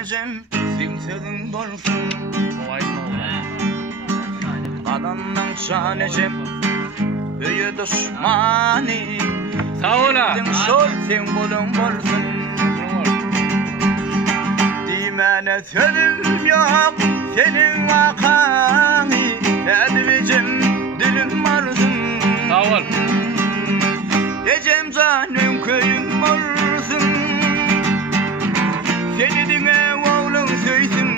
Ecem zimsedin bolsun adamdan şan Ecem büyü düşmani sağ ola sol sen bolun bolsun dimene sözüm yok senin vakanı Ecem dilim varsın sağ ol Ecem canım köyün varsın seni dinle oğlum söysin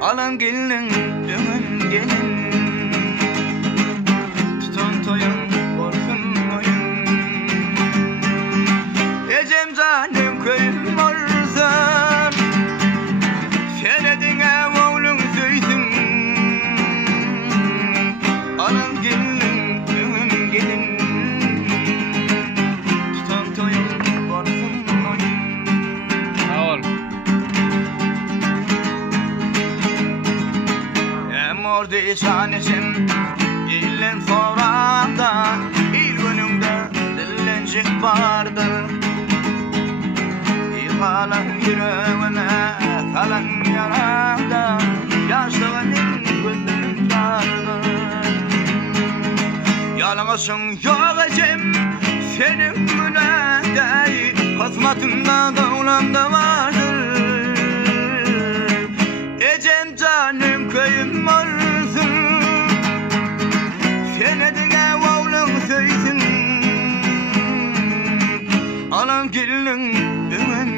alan gelin dönün gelin tutan toyun borsun oyun Ecem canım köyün varsın seni dinle oğlum söysin alan gelin dönün gelin tutan toyun borsun sağ ol Orada şanesim illen soranda il günümde dillenecek vardır İhalan yüreğime kalan yaramda yaşlığının gönlüm vardır Yalanasın yok Ecem senin günahde kısmetinde dağlanda vardır Ecem canım köyüm varsın senedine oğlum söysin alan gelin dönün